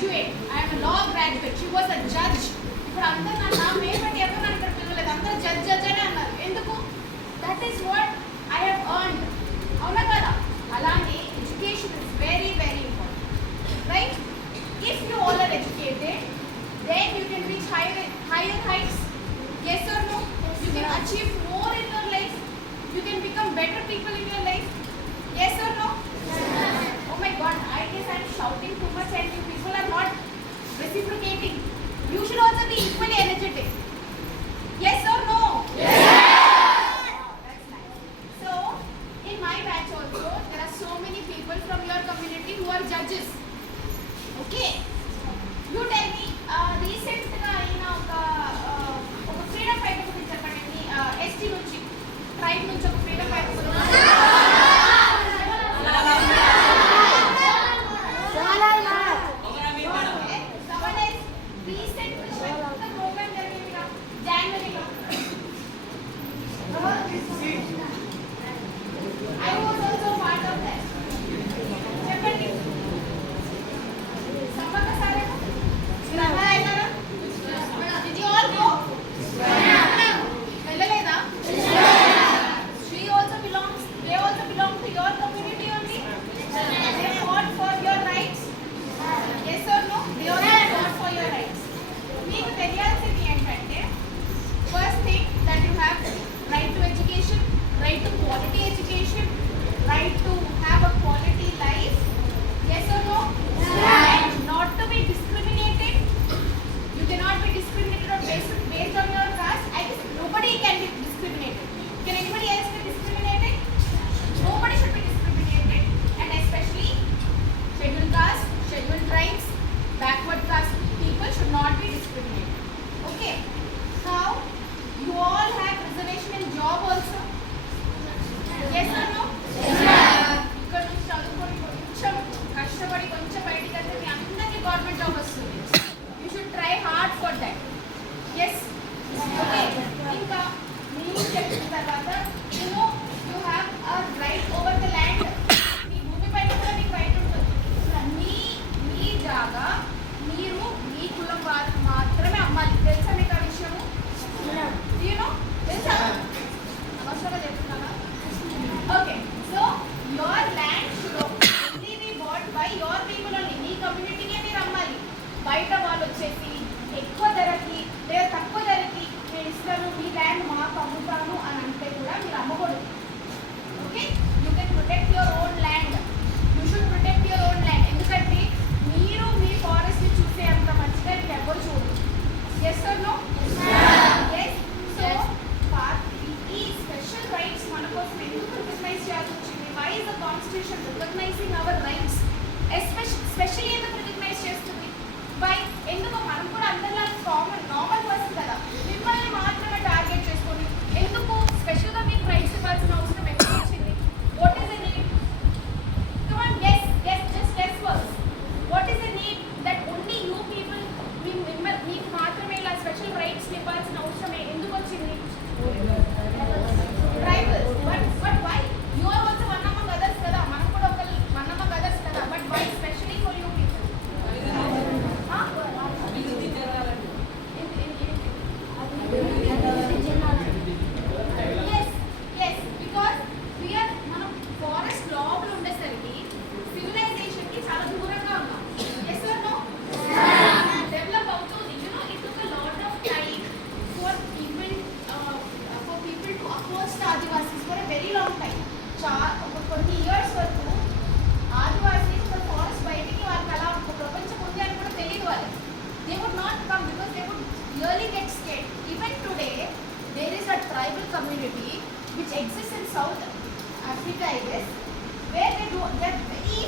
graduate. I am a law graduate. She was a judge. ఇప్పుడు అందరూ నా పేరు పెట్టి ఎవరు నన్ను ఇక్కడ పిలవలేదు, అందరూ జడ్జ్ అనే అన్నారు. ఎందుకు? That is what I have earned. అవునా కదా? అలాంటి education is very very important, right? If you all are educated, then you can reach higher heights. Yes or no? You can achieve more in your life. You can become better people in your life. Yes or no? Oh my God, I guess I'm shouting too much and you people are not reciprocating. You should also be equally energetic. Yes or no? Yes. Wow, that's nice. So, in my batch also, there are so many people from your community who are judges. Okay? You tell me, recent గా అయిన ఒక freedom fighter గురించి చెప్పండి. ఎస్టీ నుంచి, ట్రైబ్ నుంచి ఒక freedom fighter గురించి. బయట వాళ్ళు వచ్చేసి ఎక్కువ ధరకి లేదా తక్కువ ధరకి నేను ఇస్తాను, మీ ల్యాండ్ మాకు అమ్ముతాను అని అంటే కూడా మీరు అమ్మకూడదు. Okay, you can protect your own land. You should protect your own land. ఎందుకంటే మీరు మీ ఫారెస్ట్ని చూసే అంత మంచిగా మీకు ఎవరు చూడరు. Yes or no? Yes. So ఈ స్పెషల్ రైట్స్ మన కోసం ఎందుకు రికగ్నైజ్ చేయాల్సి వచ్చింది? Why is the constitution recognizing our rights? Especially ఎందుకు రికగ్నైజ్ చేస్తుంది? బై ఎందుకు మనం కూడా అందరిలా కామన్ నార్మల్ పర్సన్ కదా, మిమ్మల్ని మాత్రమే టార్గెట్ చేసుకొని ఎందుకు స్పెషల్గా మీకు రైట్స్ ఇవ్వాల్సిన అవసరం ఎందుకు వచ్చింది? What is the need? Come on, guess just guess works. What is the need that only you people మీకు మాత్రమే ఇలా స్పెషల్ రైట్స్ ఇవ్వాల్సిన అవసరం ఎందుకు వచ్చింది? Tribals. But why? You are also one among others కదా, మనం కూడా ఒక వన్ అమంగ్ అదర్స్ కదా. But why specially for you people? కొన్ని ఇయర్స్ వరకు ఆదివాసీస్ ఫారెస్ట్ బయటికి వాళ్ళకి అలా ఒక ప్రపంచం ఉంది అని కూడా తెలియదు వాళ్ళకి. They would not come because they would really get scared. Even today there is a tribal community which exists in South Africa, I guess, where they are very